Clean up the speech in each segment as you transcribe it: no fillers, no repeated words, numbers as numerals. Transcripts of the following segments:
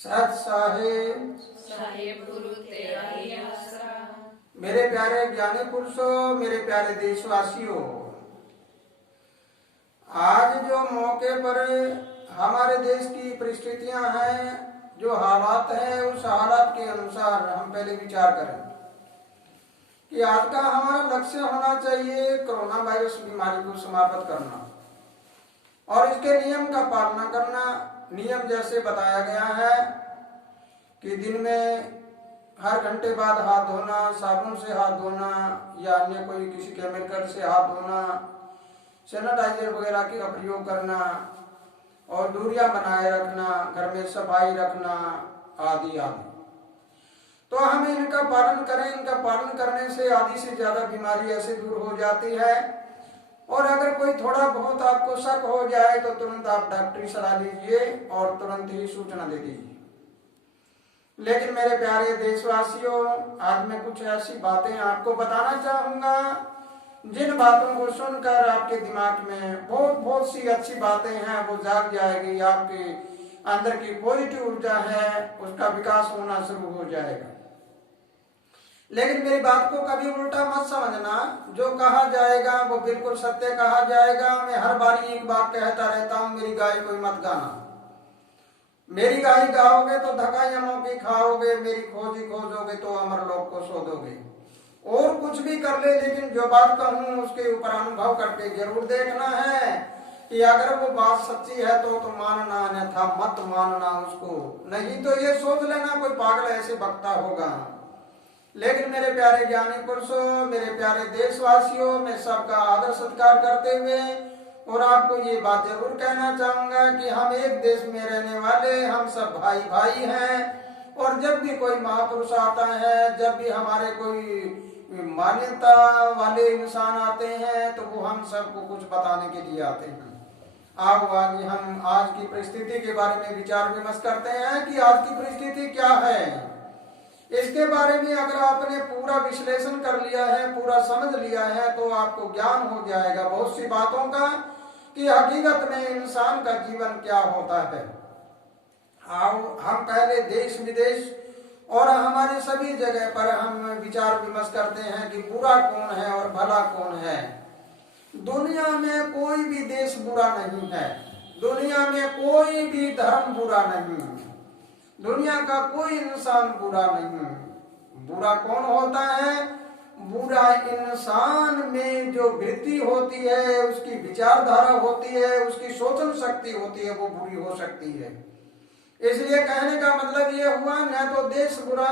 सत साहेब साहेब गुरु तेरा ही आसरा। मेरे प्यारे ज्ञानी पुरुषों, मेरे प्यारे देशवासियों, आज जो मौके पर हमारे देश की परिस्थितियां हैं, जो हालात हैं, उस हालात के अनुसार हम पहले विचार करें कि आज का हमारा लक्ष्य होना चाहिए कोरोना वायरस बीमारी को समाप्त करना और इसके नियम का पालना करना। नियम जैसे बताया गया है कि दिन में हर घंटे बाद हाथ धोना, साबुन से हाथ धोना या अन्य कोई किसी केमिकल से हाथ धोना, सैनिटाइजर वगैरह का प्रयोग करना और दूरियां बनाए रखना, घर में सफाई रखना आदि आदि। तो हम इनका पालन करें। इनका पालन करने से आधी से ज्यादा बीमारी ऐसे दूर हो जाती है। और अगर कोई थोड़ा बहुत आपको शक हो जाए तो तुरंत आप डॉक्टरी सलाह लीजिए और तुरंत ही सूचना दे दीजिए। लेकिन मेरे प्यारे देशवासियों, आज मैं कुछ ऐसी बातें आपको बताना चाहूंगा जिन बातों को सुनकर आपके दिमाग में बहुत सी अच्छी बातें हैं वो जाग जाएगी। आपके अंदर की पॉजिटिव ऊर्जा है उसका विकास होना शुरू हो जाएगा। लेकिन मेरी बात को कभी उल्टा मत समझना। जो कहा जाएगा वो बिल्कुल सत्य कहा जाएगा। मैं हर बार एक बात कहता रहता हूँ, मेरी गाय कोई मत गाना। मेरी गाय गाओगे तो धकाइयों की खाओगे, मेरी खोजी खोजोगे तो अमर लोक को शोधोगे। और कुछ भी कर ले, लेकिन जो बात कहूँ उसके ऊपर अनुभव करके जरूर देखना है कि अगर वो बात सच्ची है तो मानना, अन्यथा मत मानना उसको। नहीं तो ये सोच लेना कोई पागल ऐसे बकता होगा। लेकिन मेरे प्यारे ज्ञानी पुरुषों, मेरे प्यारे देशवासियों, मैं सबका आदर सत्कार करते हुए और आपको ये बात जरूर कहना चाहूंगा कि हम एक देश में रहने वाले, हम सब भाई भाई हैं। और जब भी कोई महापुरुष आता है, जब भी हमारे कोई मान्यता वाले इंसान आते हैं तो वो हम सबको कुछ बताने के लिए आते हैं। आओ आज हम आज की परिस्थिति के बारे में विचार विमर्श करते हैं कि आज की परिस्थिति क्या है। इसके बारे में अगर आपने पूरा विश्लेषण कर लिया है, पूरा समझ लिया है तो आपको ज्ञान हो जाएगा बहुत सी बातों का कि हकीकत में इंसान का जीवन क्या होता है। आओ हम पहले देश विदेश और हमारे सभी जगह पर हम विचार विमर्श करते हैं कि बुरा कौन है और भला कौन है। दुनिया में कोई भी देश बुरा नहीं है, दुनिया में कोई भी धर्म बुरा नहीं, दुनिया का कोई इंसान बुरा नहीं। बुरा कौन होता है? बुरा इंसान में जो वृत्ति होती है, उसकी विचारधारा होती है, उसकी सोचन शक्ति होती है, वो बुरी हो सकती है। इसलिए कहने का मतलब ये हुआ, न तो देश बुरा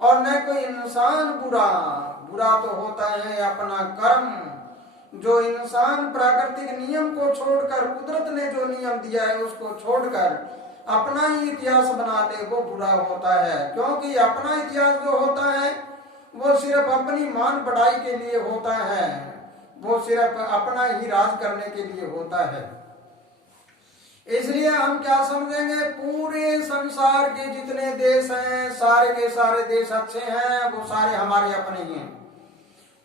और न कोई इंसान बुरा। बुरा तो होता है अपना कर्म। जो इंसान प्राकृतिक नियम को छोड़कर, कुदरत ने जो नियम दिया है उसको छोड़कर अपना ही इतिहास बना ले, वो बुरा होता है। क्योंकि अपना इतिहास जो होता है वो सिर्फ अपनी मान बढ़ाई के लिए होता है, वो सिर्फ अपना ही राज करने के लिए होता है। इसलिए हम क्या समझेंगे, पूरे संसार के जितने देश हैं, सारे के सारे देश अच्छे हैं, वो सारे हमारे अपने ही हैं।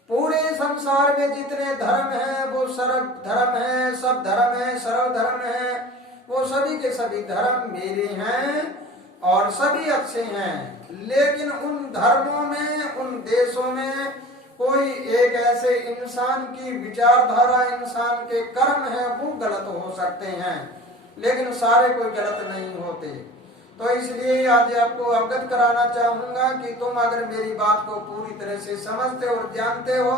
पूरे संसार में जितने धर्म हैं वो सर्व धर्म है, सब धर्म है, सर्व धर्म है, वो सभी के सभी धर्म मेरे हैं और सभी अच्छे हैं। लेकिन उन धर्मों में, उन देशों में कोई एक ऐसे इंसान की विचारधारा, इंसान के कर्म है वो गलत हो सकते हैं, लेकिन सारे कोई गलत नहीं होते। तो इसलिए आज आपको अवगत कराना चाहूंगा कि तुम अगर मेरी बात को पूरी तरह से समझते और जानते हो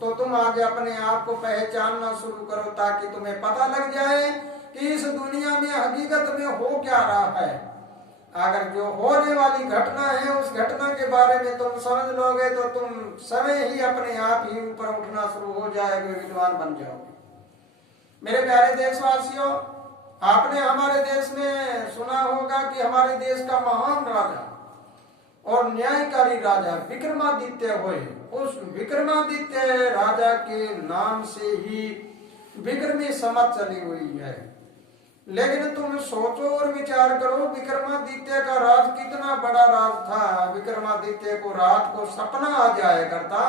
तो तुम आज अपने आप को पहचानना शुरू करो, ताकि तुम्हें पता लग जाए कि इस दुनिया में हकीकत में हो क्या रहा है। अगर जो होने वाली घटना है उस घटना के बारे में तुम समझ लोगे तो तुम समय ही अपने आप ही ऊपर उठना शुरू हो जाएगा, विद्वान बन जाओगे। मेरे प्यारे देशवासियों, आपने हमारे देश में सुना होगा कि हमारे देश का महान राजा और न्यायकारी राजा विक्रमादित्य हुए। उस विक्रमादित्य राजा के नाम से ही विक्रमी संवत चली हुई है। लेकिन तुम सोचो और विचार करो, विक्रमादित्य का राज कितना बड़ा राज था। विक्रमादित्य को रात को सपना आ जाया करता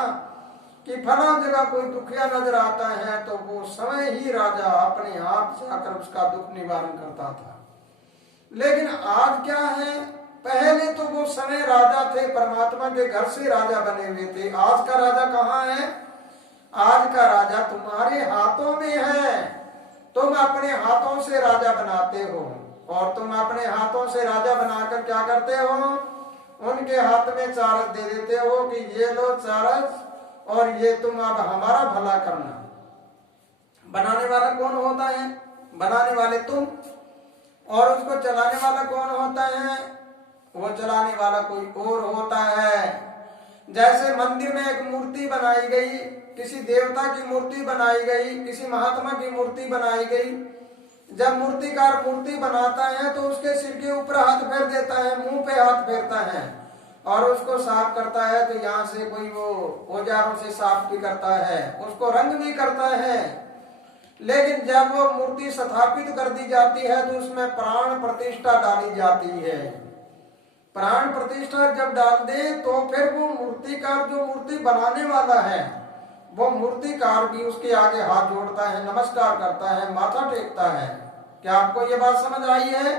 कि फला जगह कोई दुखिया नजर आता है तो वो समय ही राजा अपने आप जाकर उसका दुख निवारण करता था। लेकिन आज क्या है, पहले तो वो समय राजा थे, परमात्मा के घर से राजा बने हुए थे। आज का राजा कहाँ है? आज का राजा तुम्हारे हाथों में है। तुम अपने हाथों से राजा बनाते हो, और तुम अपने हाथों से राजा बनाकर क्या करते हो? उनके हाथ में चारस दे देते हो कि ये लो चारस, और ये तुम अब हमारा भला करना। बनाने वाला कौन होता है? बनाने वाले तुम। और उसको चलाने वाला कौन होता है? वो चलाने वाला कोई और होता है। जैसे मंदिर में एक मूर्ति बनाई गई, किसी देवता की मूर्ति बनाई गई, किसी महात्मा की मूर्ति बनाई गई। जब मूर्तिकार मूर्ति बनाता है तो उसके सिर के ऊपर हाथ फेर देता है, मुंह पे हाथ फेरता है, और उसको साफ करता है। तो यहाँ से कोई वो औजारों से साफ भी करता है, उसको रंग भी करता है। लेकिन जब वो मूर्ति स्थापित कर दी जाती है तो उसमें प्राण प्रतिष्ठा डाली जाती है। प्राण प्रतिष्ठा जब डाल दे तो फिर वो मूर्तिकार, जो मूर्ति बनाने वाला है, वो मूर्तिकार भी उसके आगे हाथ जोड़ता है, नमस्कार करता है, माथा टेकता है। क्या आपको ये बात समझ आई है?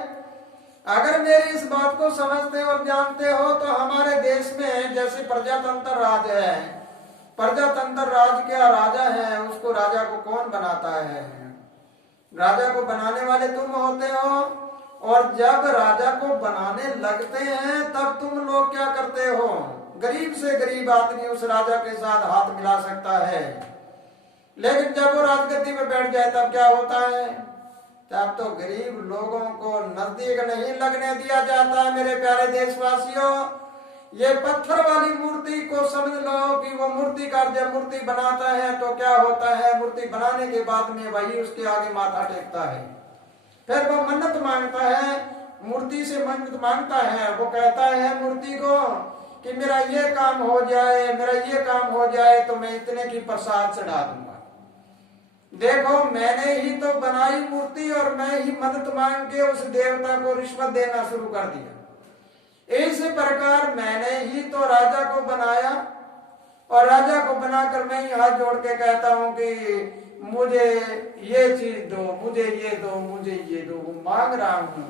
अगर मेरी इस बात को समझते और जानते हो तो हमारे देश में जैसे प्रजातंत्र राज है, प्रजातंत्र राज क्या राजा है, उसको राजा को कौन बनाता है? राजा को बनाने वाले तुम होते हो। और जब राजा को बनाने लगते हैं तब तुम लोग क्या करते हो? गरीब से गरीब आदमी उस राजा के साथ हाथ मिला सकता है। लेकिन जब वो राजगद्दी पे बैठ जाए तब क्या होता है? तब तो गरीब लोगों को नजदीक नहीं लगने दिया जाता है। मेरे प्यारे देशवासियों, ये पत्थर वाली मूर्ति को समझ लो कि वो मूर्तिकार जब मूर्ति बनाता है तो क्या होता है? मूर्ति बनाने के बाद में वही उसके आगे माथा टेकता है, फिर वो मन्नत मांगता है, मूर्ति से मन्नत मांगता है। वो कहता है मूर्ति को कि मेरा ये काम हो जाए, मेरा ये काम हो जाए तो मैं इतने की प्रसाद चढ़ा दूंगा। देखो, मैंने ही तो बनाई मूर्ति और मैं ही मन्नत मांग के उस देवता को रिश्वत देना शुरू कर दिया। इस प्रकार मैंने ही तो राजा को बनाया, और राजा को बनाकर मैं ही हाथ जोड़ के कहता हूं कि मुझे ये चीज दो, मुझे ये दो, मुझे ये दो, मांग रहा हूं।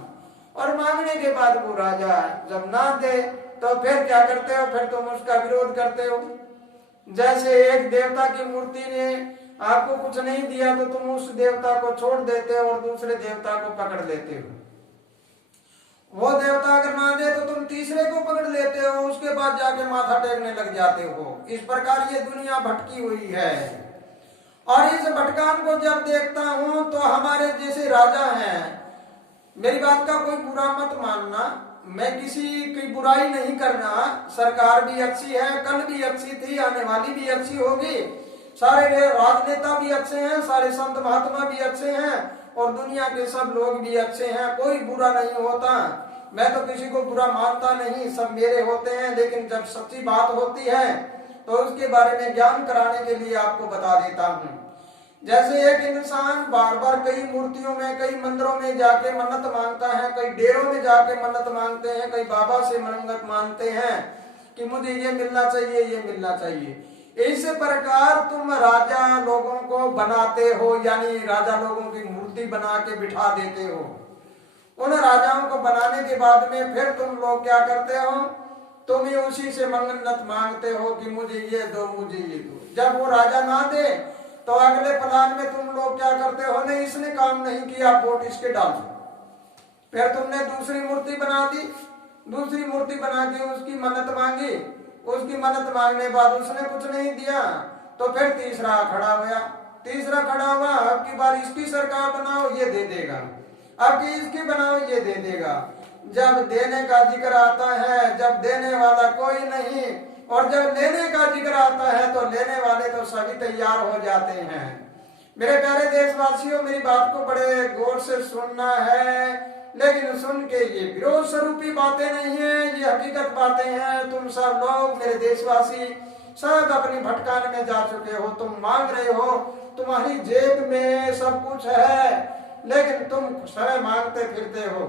और मांगने के बाद वो राजा जब ना दे तो फिर क्या करते हो? फिर तुम उसका विरोध करते हो। जैसे एक देवता की मूर्ति ने आपको कुछ नहीं दिया तो तुम उस देवता को छोड़ देते हो और दूसरे देवता को पकड़ लेते हो। वो देवता अगर ना दे तो तुम तीसरे को पकड़ लेते हो, उसके बाद जाके माथा टेकने लग जाते हो। इस प्रकार ये दुनिया भटकी हुई है। और इस भटकान को जब देखता हूं तो हमारे जैसे राजा हैं, मेरी बात का कोई बुरा मत मानना, मैं किसी की बुराई नहीं कर रहा। सरकार भी अच्छी है, कल भी अच्छी थी, आने वाली भी अच्छी होगी। सारे राजनेता भी अच्छे हैं, सारे संत महात्मा भी अच्छे हैं, और दुनिया के सब लोग भी अच्छे हैं, कोई बुरा नहीं होता। मैं तो किसी को बुरा मानता नहीं, सब मेरे होते हैं। लेकिन जब सच्ची बात होती है तो उसके बारे में ज्ञान कराने के लिए आपको बता देता हूँ। जैसे एक इंसान बार बार कई मूर्तियों में, कई मंदिरों में जाके मन्नत मांगता है, कई डेरों में जाके मन्नत मांगते हैं, कई बाबा से मन्नत मांगते हैं कि मुझे ये मिलना चाहिए, ये मिलना चाहिए। इस प्रकार तुम राजा लोगों को बनाते हो, यानी राजा लोगों की मूर्ति बना के बिठा देते हो। उन राजाओं को बनाने के बाद में फिर तुम लोग क्या करते हो? तुम ही उसी से मन्नत मांगते हो कि मुझे ये दो, मुझे ये दो। जब वो राजा ना दे तो अगले प्लान में तुम लोग क्या करते हो? नहीं, इसने काम नहीं किया, वोट इसके डाल दो। फिर तुमने दूसरी मूर्ति बना दी, दूसरी मूर्ति बना के उसकी मन्नत मांगी, उसकी मन्नत मांगने बाद उसने कुछ नहीं दिया तो फिर तीसरा खड़ा हुआ, तीसरा खड़ा हुआ, अब की बार इसकी सरकार बनाओ, ये दे देगा, अब की इसकी बनाओ, ये दे देगा। जब देने का जिक्र आता है, जब देने वाला कोई नहीं, और जब लेने का जिक्र आता है तो लेने वाले तो सभी तैयार हो जाते हैं। मेरे प्यारे देशवासियों, मेरी बात को बड़े गौर से सुनना है, लेकिन सुन के ये विरोध स्वरूपी बातें नहीं है, ये हकीकत बातें हैं। तुम सब लोग मेरे देशवासी सब अपनी भटकान में जा चुके हो। तुम मांग रहे हो, तुम्हारी जेब में सब कुछ है, लेकिन तुम समय मांगते फिरते हो।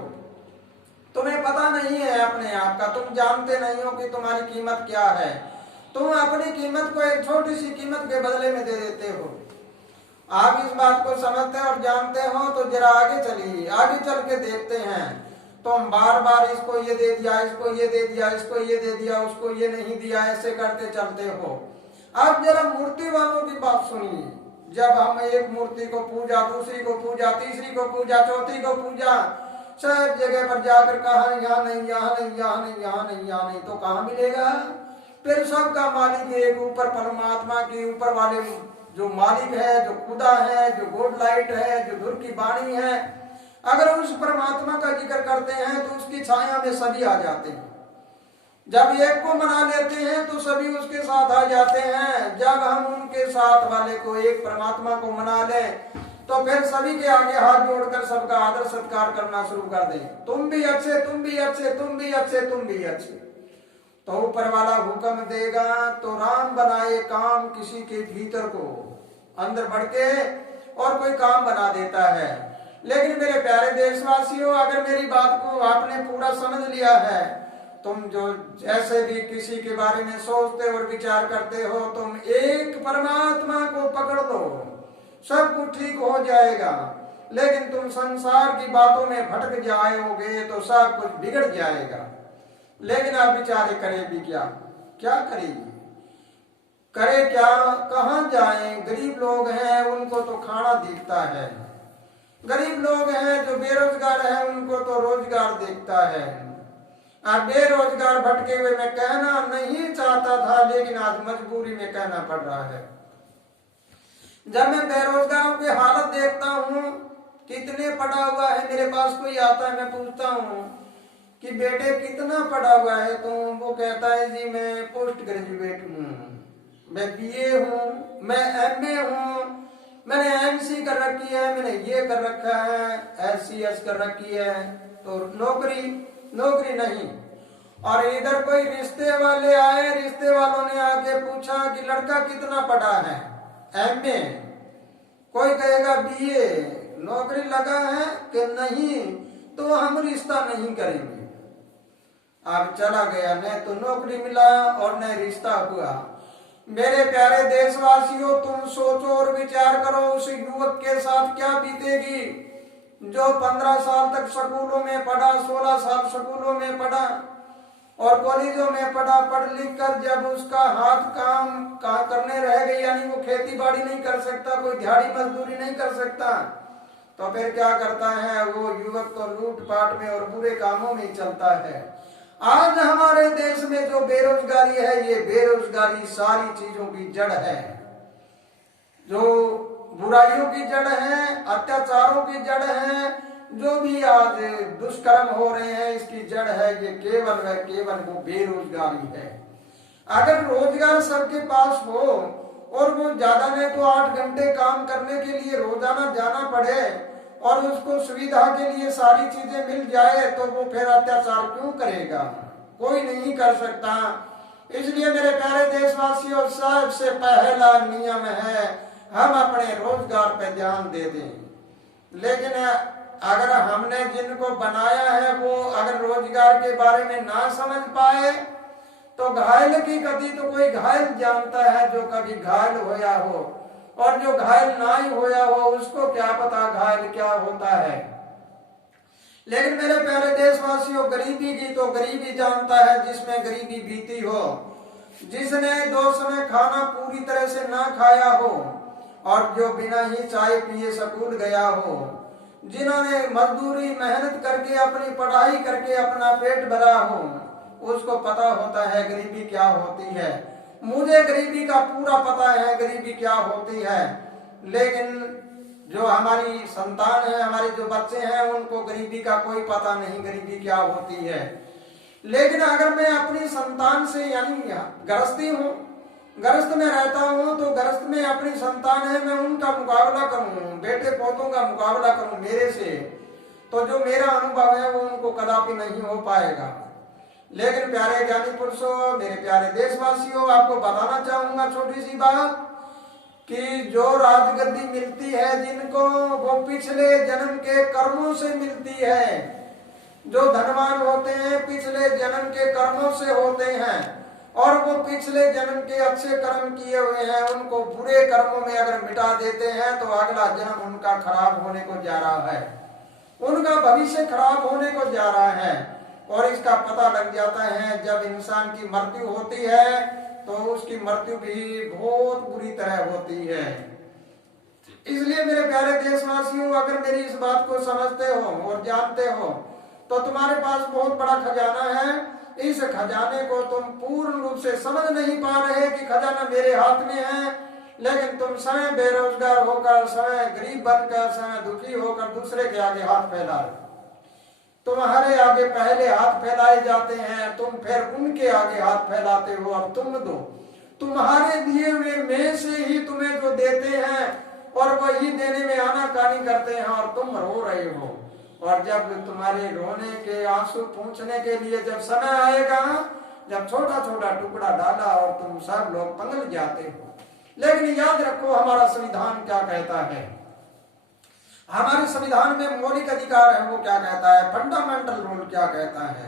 तुम्हें पता नहीं है अपने आप का, तुम जानते नहीं हो कि तुम्हारी कीमत क्या है। तुम अपनी कीमत को एक छोटी सी कीमत के बदले में दे देते हो। आप इस बात को समझते और जानते हो तो जरा आगे चलिए, आगे चल के देखते हैं। तुम बार बार इसको ये दे दिया, इसको ये दे दिया, इसको ये दे दिया, उसको ये नहीं दिया, ऐसे करते चलते हो। अब जरा मूर्ति वालों की बात सुनिए। जब हम एक मूर्ति को पूजा, दूसरी को पूजा, तीसरी को पूजा, चौथी को पूजा, सब जगह पर जाकर कहा यहाँ नहीं, यहाँ नहीं, यहाँ नहीं, यहाँ नहीं, यहाँ नहीं, तो कहाँ मिलेगा? फिर सबका मालिक एक ऊपर परमात्मा के ऊपर वाले जो मालिक है, जो खुदा है, जो गॉड लाइट है, जो धुर की वाणी है, अगर उस परमात्मा का जिक्र करते हैं तो उसकी छाया में सभी आ जाते हैं। जब एक को मना लेते हैं तो सभी उसके साथ आ जाते हैं। जब हम उनके साथ वाले को, एक परमात्मा को मना लें, तो फिर सभी के आगे हाथ जोड़कर सबका आदर सत्कार करना शुरू कर दें। तुम भी अच्छे, तुम भी अच्छे, तुम भी अच्छे, तुम भी अच्छे। तो ऊपर वाला हुक्म देगा तो राम बनाए काम किसी के भीतर को, अंदर बढ़ के और कोई काम बना देता है। लेकिन मेरे प्यारे देशवासियों, अगर मेरी बात को आपने पूरा समझ लिया है, तुम जो जैसे भी किसी के बारे में सोचते और विचार करते हो, तुम एक परमात्मा को पकड़ लो, सब कुछ ठीक हो जाएगा। लेकिन तुम संसार की बातों में भटक जाओगे तो सब कुछ बिगड़ जाएगा। लेकिन आप बेचारे करें भी क्या? क्या करेगी? करे क्या? कहाँ जाएं? गरीब लोग हैं, उनको तो खाना दिखता है। गरीब लोग हैं जो बेरोजगार हैं, उनको तो रोजगार दिखता है। अब बेरोजगार भटके हुए मैं कहना नहीं चाहता था, लेकिन आज मजबूरी में कहना पड़ रहा है। जब मैं बेरोजगारों की हालत देखता हूँ, कितने पढ़ा हुआ है, मेरे पास कोई आता है, मैं पूछता हूँ कि बेटे कितना पढ़ा हुआ है तुम? वो कहता है जी मैं पोस्ट ग्रेजुएट हूँ, मैं बीए हूँ, मैं एमए हूँ, मैंने एमसी कर रखी है, मैंने ये कर रखा है, एससीएस कर रखी है, तो नौकरी नहीं। और इधर कोई रिश्ते वाले आए, रिश्ते वालों ने आके पूछा कि लड़का कितना पढ़ा है? एमए। कोई कहेगा बीए। नौकरी लगा है कि नहीं? तो हम रिश्ता नहीं करेंगे। अब चला गया, न तो नौकरी मिला और न रिश्ता हुआ। मेरे प्यारे देशवासियों, तुम सोचो और विचार करो उस युवक के साथ क्या बीतेगी जो 15 साल तक स्कूलों में पढ़ा, 16 साल स्कूलों में पढ़ा और कॉलेजों में पढ़ा, पढ़ लिख कर जब उसका हाथ काम करने रह गए, यानी वो खेती बाड़ी नहीं कर सकता, कोई दिहाड़ी मजदूरी नहीं कर सकता, तो फिर क्या करता है वो युवक? तो लूटपाट में और बुरे कामों में चलता है। आज हमारे देश में जो बेरोजगारी है, ये बेरोजगारी सारी चीजों की जड़ है। जो बुराइयों की जड़ है, अत्याचारों की जड़ है, जो भी आज दुष्कर्म हो रहे हैं, इसकी जड़ है ये केवल व केवल वो बेरोजगारी है। अगर रोजगार सबके पास हो और वो ज्यादा नहीं तो 8 घंटे काम करने के लिए रोजाना जाना पड़े और उसको सुविधा के लिए सारी चीजें मिल जाए, तो वो फिर अत्याचार क्यों करेगा? कोई नहीं कर सकता। इसलिए मेरे प्यारे देशवासियों, सबसे पहला नियम है हम अपने रोजगार पे ध्यान दे दें। लेकिन अगर हमने जिनको बनाया है वो अगर रोजगार के बारे में ना समझ पाए, तो घायल की गति तो कोई घायल जानता है जो कभी घायल होया हो, और जो घायल ना ही होया हो उसको क्या पता घायल क्या होता है। लेकिन मेरे प्यारे देशवासियों, गरीबी की तो गरीबी जानता है जिसमें गरीबी बीती हो, जिसने 2 समय खाना पूरी तरह से ना खाया हो और जो बिना ही चाय पिए स्कूल गया हो, जिन्होंने मजदूरी मेहनत करके अपनी पढ़ाई करके अपना पेट भरा हो, उसको पता होता है गरीबी क्या होती है। मुझे गरीबी का पूरा पता है गरीबी क्या होती है। लेकिन जो हमारी संतान है, हमारे जो बच्चे हैं, उनको गरीबी का कोई पता नहीं, गरीबी क्या होती है। लेकिन अगर मैं अपनी संतान से, यानी गृहस्थी हूँ, गृहस्थ में रहता हूँ, तो गृहस्थ में अपनी संतान है, मैं उनका मुकाबला करूँ, बेटे पोतों का मुकाबला करूँ मेरे से, तो जो मेरा अनुभव है वो उनको कदापि नहीं हो पाएगा। लेकिन प्यारे ज्ञानी पुरुषों, मेरे प्यारे देशवासियों, आपको बताना चाहूंगा छोटी सी बात कि जो राजगद्दी मिलती है जिनको, वो पिछले जन्म के कर्मों से मिलती है। जो धनवान होते हैं पिछले जन्म के कर्मों से होते हैं, और वो पिछले जन्म के अच्छे कर्म किए हुए हैं, उनको बुरे कर्मों में अगर मिटा देते हैं तो अगला जन्म उनका खराब होने को जा रहा है। उनका भविष्य खराब होने को जा रहा है। और इसका पता लग जाता है जब इंसान की मृत्यु होती है तो उसकी मृत्यु भी बहुत बुरी तरह होती है। इसलिए मेरे प्यारे देशवासियों, अगर मेरी इस बात को समझते हो और जानते हो तो तुम्हारे पास बहुत बड़ा खजाना है। इस खजाने को तुम पूर्ण रूप से समझ नहीं पा रहे कि खजाना मेरे हाथ में है, लेकिन तुम स्वयं बेरोजगार होकर, स्वयं गरीब बनकर, स्वयं दुखी होकर दूसरे के आगे हाथ फैला रहे। तुम्हारे आगे पहले हाथ फैलाए जाते हैं, तुम फिर उनके आगे हाथ फैलाते हो। अब तुम दो, तुम्हारे दिए हुए में से ही तुम्हें जो देते हैं और वही देने में आनाकानी करते हैं और तुम रो रहे हो। और जब तुम्हारे रोने के आंसू पूंछने के लिए जब समय आएगा, जब छोटा छोटा टुकड़ा डाला और तुम सब लोग पंगल जाते हो। लेकिन याद रखो हमारा संविधान क्या कहता है। हमारे संविधान में मौलिक अधिकार है, वो क्या कहता है, फंडामेंटल रूल क्या कहता है।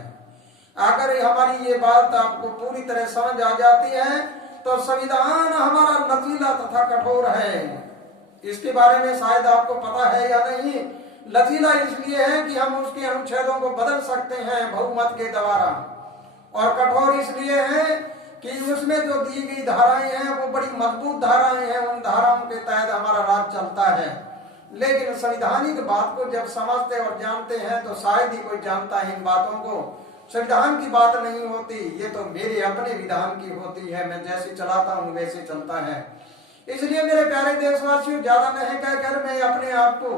अगर हमारी ये बात आपको पूरी तरह समझ आ जाती है तो संविधान हमारा लचीला तथा कठोर है। इसके बारे में शायद आपको पता है या नहीं। लचीला इसलिए है कि हम उसके अनुच्छेदों को बदल सकते हैं बहुमत के द्वारा, और कठोर इसलिए है कि उसमें जो दी गई धाराएं हैं वो बड़ी मजबूत धाराएं हैं। उन धाराओं के तहत हमारा राज चलता है। लेकिन संवैधानिक बात को जब समझते और जानते हैं तो शायद ही कोई जानता है इन बातों को। संविधान की बात नहीं होती, ये तो मेरे अपने विधान की होती है। मैं जैसे चलाता हूँ वैसे चलता है। इसलिए मेरे प्यारे देशवासियों, ज्यादा नहीं कहकर मैं अपने आप को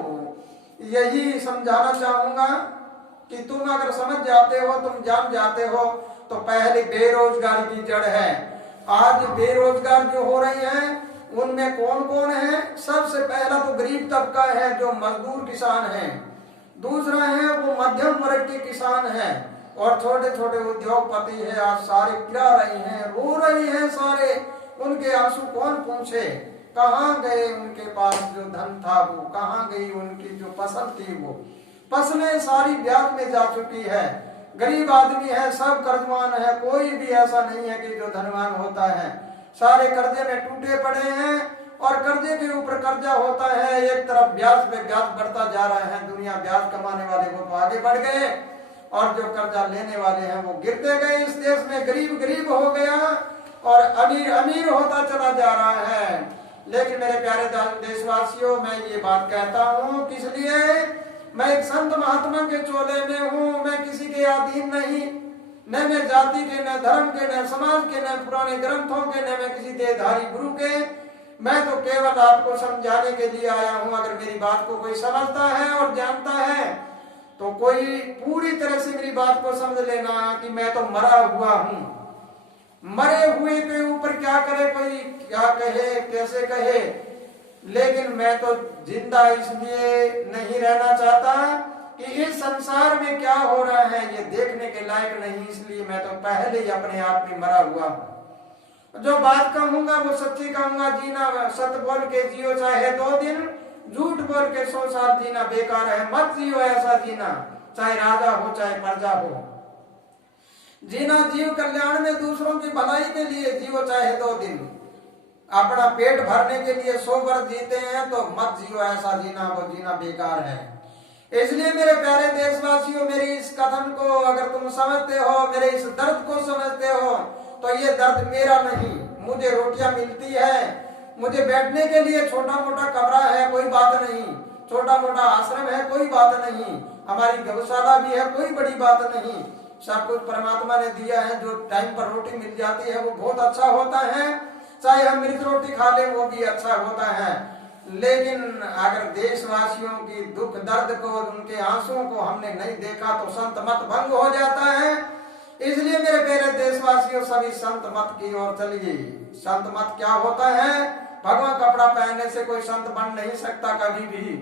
यही समझाना चाहूंगा कि तुम अगर समझ जाते हो, तुम जान जाते हो तो पहले बेरोजगारी की जड़ है। आज बेरोजगार जो हो रहे हैं उनमें कौन कौन है। सबसे पहला तो गरीब तबका है जो मजदूर किसान है। दूसरा है वो मध्यम वर्ग के किसान है, और छोटे छोटे उद्योगपति है। आज सारे गिरा रहे हैं, रो रहे हैं सारे। उनके आंसू कौन पूछे। कहाँ गए उनके पास जो धन था, वो कहाँ गई उनकी जो फसल थी, वो फसलें सारी ब्याज में जा चुकी है। गरीब आदमी है, सब कर्जवान है। कोई भी ऐसा नहीं है कि जो धनवान होता है। सारे कर्जे में टूटे पड़े हैं, और कर्जे के ऊपर कर्जा होता है। एक तरफ ब्याज पे ब्याज बढ़ता जा रहा है। दुनिया ब्याज कमाने वाले वो तो आगे बढ़ गए, और जो कर्जा लेने वाले हैं वो गिरते गए। इस देश में गरीब गरीब हो गया और अमीर अमीर होता चला जा रहा है। लेकिन मेरे प्यारे देशवासियों, मैं ये बात कहता हूँ किस लिए। मैं एक संत महात्मा के चोले में हूँ। मैं किसी के अधीन नहीं, न मैं जाति के, न धर्म के, न समाज के, न पुराने ग्रंथों के, न मैं किसी देहधारी गुरु के। मैं तो केवल आपको समझाने के लिए आया हूँ। अगर मेरी बात को कोई समझता है और जानता है तो कोई पूरी तरह से मेरी बात को समझ लेना कि मैं तो मरा हुआ हूँ। मरे हुए के ऊपर क्या करे कोई, क्या कहे, कैसे कहे। लेकिन मैं तो जिंदा इसलिए नहीं रहना चाहता कि इस संसार में क्या हो रहा है ये देखने के लायक नहीं। इसलिए मैं तो पहले ही अपने आप में मरा हुआ हूँ। जो बात कहूंगा वो सच्ची कहूंगा। जीना सत्य बोल के जियो चाहे 2 दिन, झूठ बोल के 100 साल जीना बेकार है। मत जियो ऐसा जीना, चाहे राजा हो चाहे प्रजा हो। जीना जीव कल्याण में, दूसरों की भलाई के लिए जियो चाहे 2 दिन। अपना पेट भरने के लिए 100 वर्ष जीते हैं तो मत जियो ऐसा जीना, वो जीना बेकार है। इसलिए मेरे प्यारे देशवासियों, मेरी इस कथन को अगर तुम समझते हो, मेरे इस दर्द को समझते हो, तो ये दर्द मेरा नहीं। मुझे रोटियां मिलती है, मुझे बैठने के लिए छोटा मोटा कमरा है, कोई बात नहीं। छोटा मोटा आश्रम है, कोई बात नहीं। हमारी गौशाला भी है, कोई बड़ी बात नहीं। सब कुछ परमात्मा ने दिया है। जो टाइम पर रोटी मिल जाती है वो बहुत अच्छा होता है। चाहे हम मृत रोटी खा ले वो भी अच्छा होता है। लेकिन अगर देशवासियों की दुख दर्द को, उनके आंसुओं को हमने नहीं देखा तो संत मत भंग हो जाता है। इसलिए मेरे प्यारे देशवासियों, सभी संत मत की ओर चलिए। संत मत क्या होता है? भगवा कपड़ा पहनने से कोई संत बन नहीं सकता कभी भी।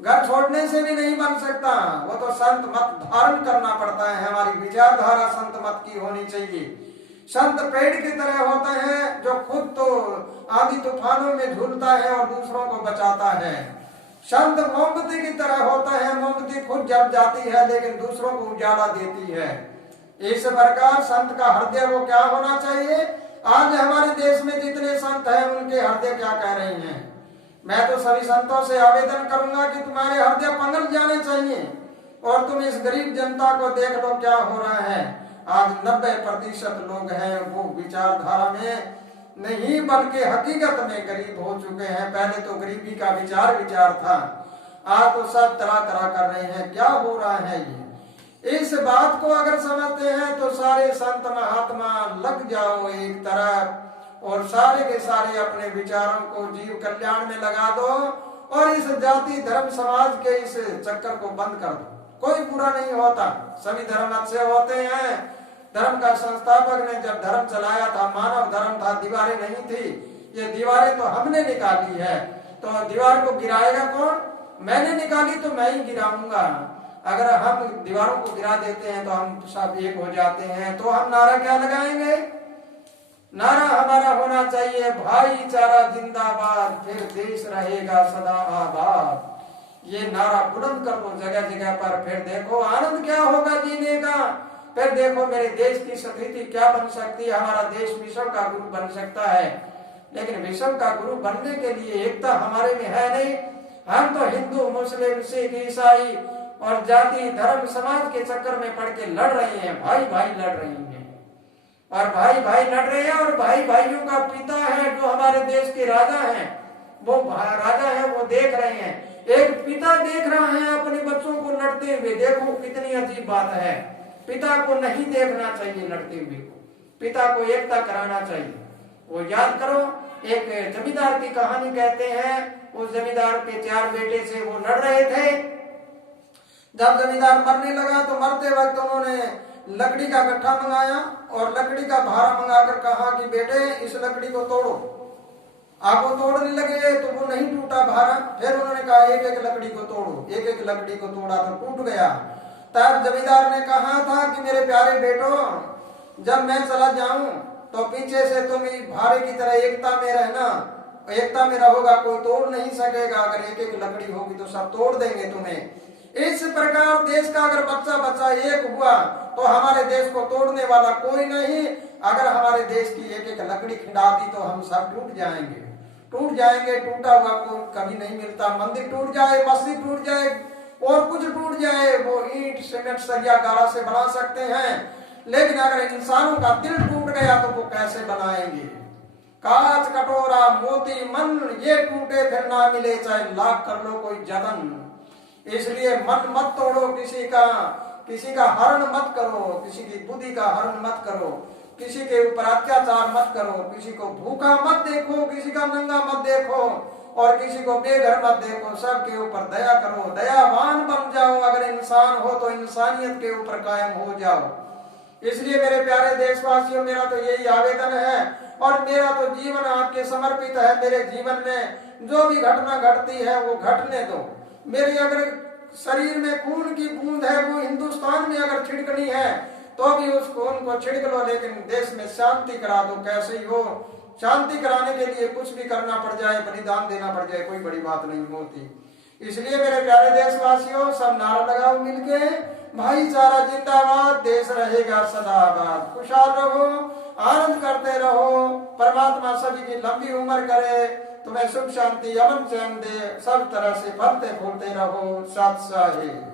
घर छोड़ने से भी नहीं बन सकता। वो तो संत मत धारण करना पड़ता है। हमारी विचारधारा संत मत की होनी चाहिए। संत पेड़ की तरह होता है जो खुद तो आंधी तूफानों में झूलता है और दूसरों को बचाता है। संत मोमबत्ती की तरह होता है। मोमबत्ती खुद जल जाती है लेकिन दूसरों को उजाला देती है। इस प्रकार संत का हृदय वो क्या होना चाहिए? आज हमारे देश में जितने संत हैं उनके हृदय क्या कह रहे हैं? मैं तो सभी संतों से आवेदन करूंगा कि तुम्हारे हृदय पंगल जाने चाहिए। और तुम इस गरीब जनता को देख लो क्या हो रहा है। आज 90% लोग हैं वो विचारधारा में नहीं बल्कि हकीकत में गरीब हो चुके हैं। पहले तो गरीबी का विचार था, आज तो सब तरह तरह कर रहे हैं। क्या हो रहा है ये, इस बात को अगर समझते हैं तो सारे संत महात्मा लग जाओ एक तरफ और सारे के सारे अपने विचारों को जीव कल्याण में लगा दो और इस जाति धर्म समाज के इस चक्कर को बंद कर दो। कोई बुरा नहीं होता, सभी धर्म अच्छे होते हैं। धर्म का संस्थापक ने जब धर्म चलाया था मानव धर्म था, दीवारें नहीं थी। ये दीवारें तो हमने निकाली है, तो दीवार को गिराएगा कौन? मैंने निकाली तो मैं ही गिराऊंगा। अगर हम दीवारों को गिरा देते हैं तो हम सब एक हो जाते हैं, तो हम नारा क्या लगाएंगे? नारा हमारा होना चाहिए भाईचारा जिंदाबाद, फिर देश रहेगा सदा आबाद। ये नारा बुलंद कर दो जगह जगह पर, फिर देखो आनंद क्या होगा जीने का। फिर देखो मेरे देश की स्थिति क्या बन सकती है। हमारा देश विश्व का गुरु बन सकता है, लेकिन विश्व का गुरु बनने के लिए एकता हमारे में है नहीं। हम तो हिंदू मुस्लिम सिख ईसाई और जाति धर्म समाज के चक्कर में पड़ के लड़ रहे हैं। भाई भाई लड़ रहे हैं और भाई भाई लड़ रहे हैं और भाई भाइयों का पिता है जो हमारे देश के राजा हैं, वो राजा है, वो देख रहे हैं। एक पिता देख रहा है अपने बच्चों को लड़ते हुए। देखो कितनी अजीब बात है, पिता को नहीं देखना चाहिए लड़ते हुए, पिता को एकता कराना चाहिए। वो याद करो, एक जमींदार की कहानी कहते हैं। उस जमींदार के 4 बेटे से वो लड़ रहे थे। जब जमींदार मरने लगा तो मरते वक्त उन्होंने लकड़ी का गट्ठा मंगाया और लकड़ी का भारा मंगाकर कहा कि बेटे इस लकड़ी को तोड़ो। आप वो तोड़ने लगे तो वो नहीं टूटा भारा। फिर उन्होंने कहा एक एक लकड़ी को तोड़ो। एक एक लकड़ी को तोड़ा तो टूट गया। तब जमींदार ने कहा था कि मेरे प्यारे बेटो, जब मैं चला जाऊं तो पीछे से तुम भारे की तरह एकता में रहना। एकता में रहोगा, कोई तोड़ नहीं सकेगा। अगर एक एक लकड़ी होगी तो सब तोड़ देंगे तुम्हें। इस प्रकार देश का अगर बच्चा बच्चा एक हुआ तो हमारे देश को तोड़ने वाला कोई नहीं। अगर हमारे देश की एक एक लकड़ी खिंडा दी तो हम सब टूट जाएंगे। टूटा हुआ को कभी नहीं मिलता। मंदिर टूट जाए, मस्जिद टूट जाए और कुछ टूट जाए, वो ईंट सीमेंट सरिया गारा से बना सकते हैं, लेकिन अगर इंसानों का दिल टूट गया तो वो कैसे बनाएंगे? कांच कटोरा मोती मन ये टूटे फिर ना मिले, चाहे लाख कर लो कोई जतन। इसलिए मन मत तोड़ो, किसी का हरण मत करो, किसी की बुद्धि का हरण मत करो, किसी के ऊपर अत्याचार मत करो, किसी को भूखा मत देखो, किसी का नंगा मत देखो और किसी को बेघर मत देखो। सबके ऊपर दया करो, दयावान बन जाओ। अगर इंसान हो तो इंसानियत के ऊपर कायम हो जाओ। इसलिए मेरे प्यारे देशवासियों, मेरा तो यही आवेदन है और मेरा तो जीवन आपके समर्पित है। मेरे जीवन में जो भी घटना घटती है वो घटने दो। मेरी अगर शरीर में खून की बूंद है वो हिंदुस्तान में अगर छिड़कनी है तो भी उस खून को छिड़क लो, लेकिन देश में शांति करा दो। कैसे ही हो, शांति कराने के लिए कुछ भी करना पड़ जाए, बलिदान देना पड़ जाए, कोई बड़ी बात नहीं होती। इसलिए मेरे प्यारे देशवासियों, सब नारा लगाओ मिलके, भाईचारा जिंदाबाद, देश रहेगा सदा आबाद। खुशहाल रहो, आनंद करते रहो। परमात्मा सभी की लंबी उम्र करे, तुम्हें सुख शांति अमन चैन दे, सब तरह से फलते फूलते रहो। सत साहिब।